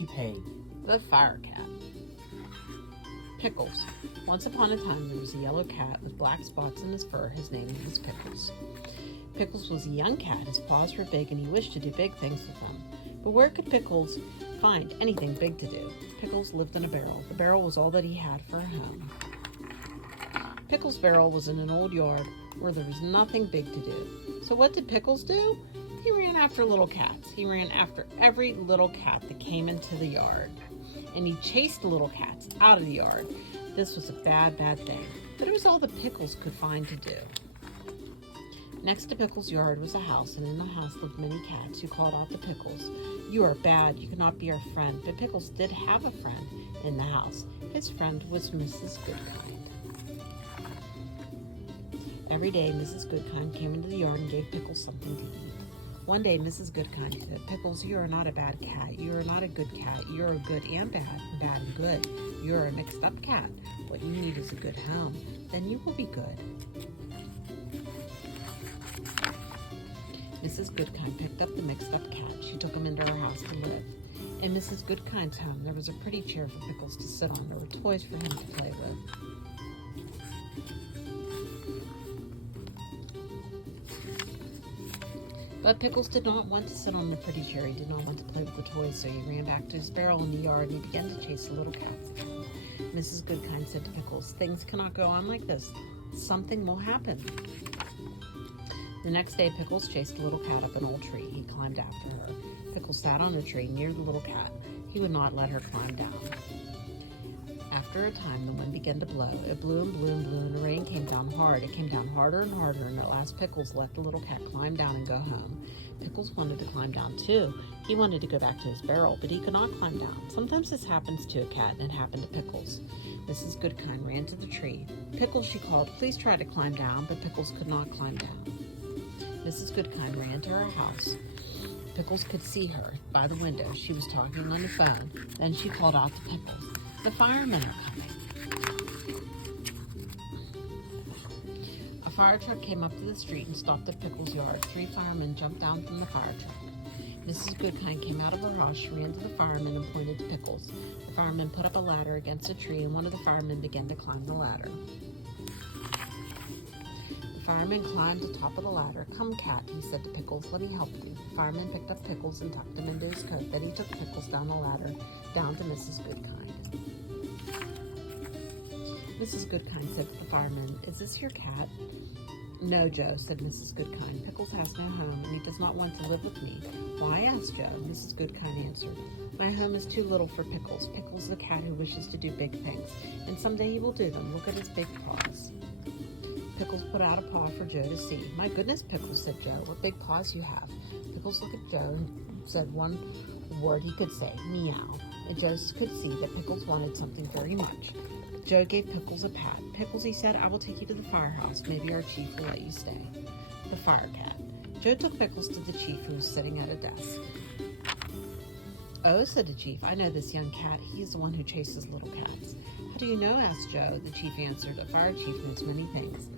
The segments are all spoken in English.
you paid. The Fire Cat. Pickles. Once upon a time there was a yellow cat with black spots in his fur. His name was Pickles. Pickles was a young cat. His paws were big and he wished to do big things with them. But where could Pickles find anything big to do? Pickles lived in a barrel. The barrel was all that he had for a home. Pickles' barrel was in an old yard where there was nothing big to do. So what did Pickles do? He ran after little cats. He ran after every little cat that came into the yard. And he chased the little cats out of the yard. This was a bad thing. But it was all that Pickles could find to do. Next to Pickles' yard was a house, and in the house lived many cats who called out to Pickles, "You are bad, you cannot be our friend." But Pickles did have a friend in the house. His friend was Mrs. Goodkind. Every day, Mrs. Goodkind came into the yard and gave Pickles something to eat. One day, Mrs. Goodkind said, "Pickles, you are not a bad cat. You are not a good cat. You are good and bad and good. You are a mixed-up cat. What you need is a good home. Then you will be good." Mrs. Goodkind picked up the mixed-up cat. She took him into her house to live. In Mrs. Goodkind's home, there was a pretty chair for Pickles to sit on. There were toys for him to play with. But Pickles did not want to sit on the pretty chair. He did not want to play with the toys, so he ran back to his barrel in the yard and he began to chase the little cats. Mrs. Goodkind said to Pickles, "Things cannot go on like this. Something will happen." The next day, Pickles chased the little cat up an old tree. He climbed after her. Pickles sat on a tree near the little cat. He would not let her climb down. After a time, the wind began to blow. It blew and blew and blew, and the rain came down hard. It came down harder and harder, and at last Pickles let the little cat climb down and go home. Pickles wanted to climb down too. He wanted to go back to his barrel, but he could not climb down. Sometimes this happens to a cat, and it happened to Pickles. Mrs. Goodkind ran to the tree. "Pickles," she called, "please try to climb down," but Pickles could not climb down. Mrs. Goodkind ran to her house. Pickles could see her by the window. She was talking on the phone. Then she called out to Pickles, "The firemen are coming." A fire truck came up to the street and stopped at Pickles' yard. 3 firemen jumped down from the fire truck. Mrs. Goodkind came out of her house. She ran to the firemen and pointed to Pickles. The firemen put up a ladder against a tree, and one of the firemen began to climb the ladder. The fireman climbed the top of the ladder. "Come, cat," he said to Pickles, "let me help you." The fireman picked up Pickles and tucked him into his coat. Then he took Pickles down the ladder, down to Mrs. Goodkind. Mrs. Goodkind said to the fireman, "Is this your cat?" "No, Joe," said Mrs. Goodkind. "Pickles has no home, and he does not want to live with me." "Why?" asked Joe. Mrs. Goodkind answered, "My home is too little for Pickles. Pickles is a cat who wishes to do big things, and someday he will do them. Look at his big paws." Pickles put out a paw for Joe to see. "My goodness, Pickles," said Joe, "what big paws you have." Pickles looked at Joe and said one word he could say, "Meow." And Joe could see that Pickles wanted something very much. Joe gave Pickles a pat. "Pickles," he said, "I will take you to the firehouse. Maybe our chief will let you stay." The Fire Cat. Joe took Pickles to the chief, who was sitting at a desk. "Oh," said the chief, "I know this young cat. He is the one who chases little cats." "How do you know?" asked Joe. The chief answered, "A fire chief knows many things."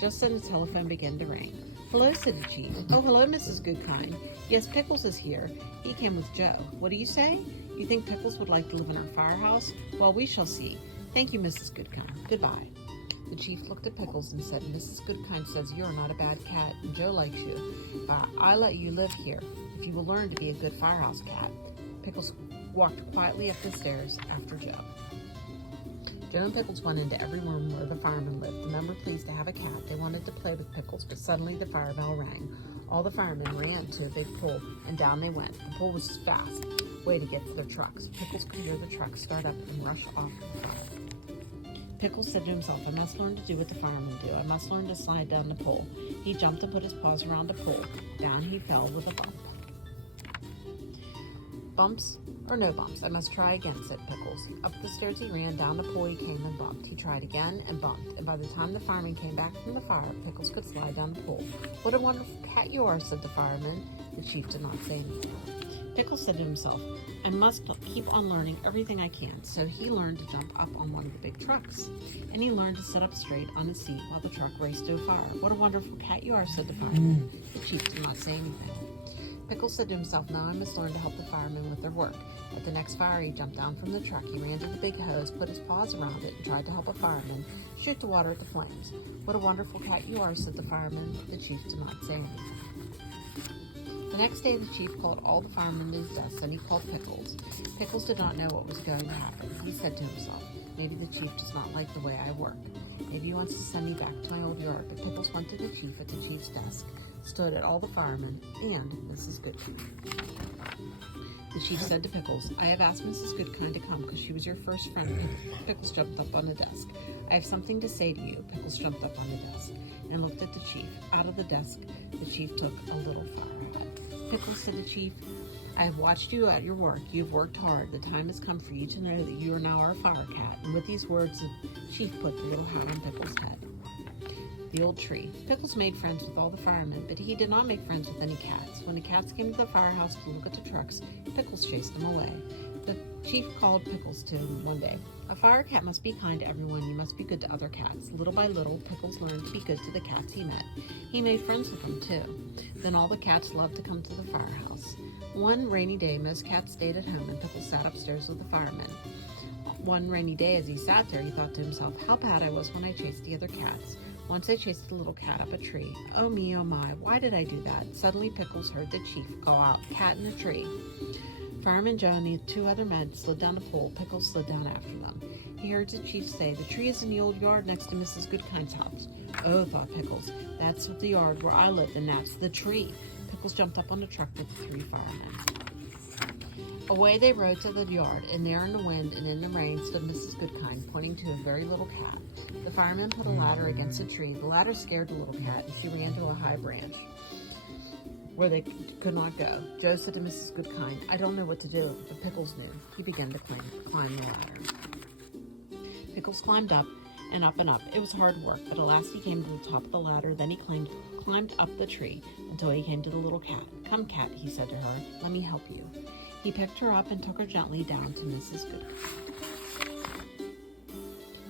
Just then the telephone began to ring. "Hello," said the chief. "Oh, hello, Mrs. Goodkind. Yes, Pickles is here. He came with Joe. What do you say? You think Pickles would like to live in our firehouse? Well, we shall see. Thank you, Mrs. Goodkind. Goodbye." The chief looked at Pickles and said, "Mrs. Goodkind says you are not a bad cat, and Joe likes you. I let you live here if you will learn to be a good firehouse cat." Pickles walked quietly up the stairs after Joe. Joe and Pickles went into every room where the firemen lived. The men were pleased to have a cat. They wanted to play with Pickles, but suddenly the fire bell rang. All the firemen ran to a big pool, and down they went. The pool was fast way to get to their trucks. Pickles could hear the trucks start up and rush off the front. Pickles said to himself, "I must learn to do what the firemen do. I must learn to slide down the pole." He jumped and put his paws around the pole. Down he fell with a bump. "Bumps or no bumps, I must try again," said Pickles. Up the stairs he ran, down the pole he came and bumped. He tried again and bumped, and by the time the fireman came back from the fire, Pickles could slide down the pole. "What a wonderful cat you are," said the fireman. The chief did not say anything. Pickles said to himself, "I must keep on learning everything I can." So he learned to jump up on one of the big trucks, and he learned to sit up straight on his seat while the truck raced to a fire. "What a wonderful cat you are," said the fireman. The chief did not say anything. Pickles said to himself, now I must learn to help the firemen with their work. At the next fire, he jumped down from the truck. He ran to the big hose, put his paws around it, and tried to help a fireman shoot the water at the flames. What a wonderful cat you are, said the fireman. The chief did not say anything. The next day, the chief called all the firemen to his desk, and he called Pickles. Pickles did not know what was going to happen. He said to himself, maybe the chief does not like the way I work. Maybe he wants to send me back to my old yard. But Pickles went to the chief at the chief's desk, stood at all the firemen, and Mrs. Goodkind. The chief said to Pickles, I have asked Mrs. Goodkind to come because she was your first friend. Pickles jumped up on the desk. I have something to say to you. Pickles jumped up on the desk and looked at the chief. Out of the desk, the chief took a little fire hat. Pickles said to the chief, I have watched you at your work. You have worked hard. The time has come for you to know that you are now our fire cat. And with these words, the chief put the little hat on Pickles' head. The old tree. Pickles made friends with all the firemen, but he did not make friends with any cats. When the cats came to the firehouse to look at the trucks, Pickles chased them away. The chief called Pickles to him one day. A fire cat must be kind to everyone. You must be good to other cats. Little by little, Pickles learned to be good to the cats he met. He made friends with them, too. Then all the cats loved to come to the firehouse. One rainy day, most cats stayed at home, and Pickles sat upstairs with the firemen. One rainy day, as he sat there, he thought to himself, how bad I was when I chased the other cats. Once I chased the little cat up a tree. Oh me, oh my, why did I do that? Suddenly Pickles heard the chief call out, cat in a tree. Fireman Joe and the two other men slid down the pole. Pickles slid down after them. He heard the chief say, the tree is in the old yard next to Mrs. Goodkind's house. Oh, thought Pickles, that's the yard where I lived, and that's the tree. Pickles jumped up on the truck with the three firemen. Away they rode to the yard, and there in the wind and in the rain stood Mrs. Goodkind, pointing to a very little cat. The fireman put a ladder against a tree. The ladder scared the little cat, and she ran to a high branch where they could not go. Joe said to Mrs. Goodkind, I don't know what to do, but Pickles knew. He began to climb the ladder. Pickles climbed up and up and up. It was hard work, but at last he came to the top of the ladder. Then he climbed up the tree until he came to the little cat. Come, cat, he said to her, let me help you. He picked her up and took her gently down to Mrs. Goodkind.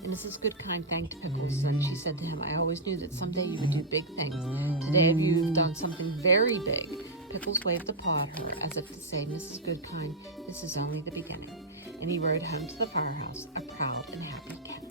And Mrs. Goodkind thanked Pickles, and she said to him, I always knew that someday you would do big things. Today you've done something very big. Pickles waved a paw at her, as if to say, Mrs. Goodkind, this is only the beginning. And he rode home to the firehouse, a proud and happy cat.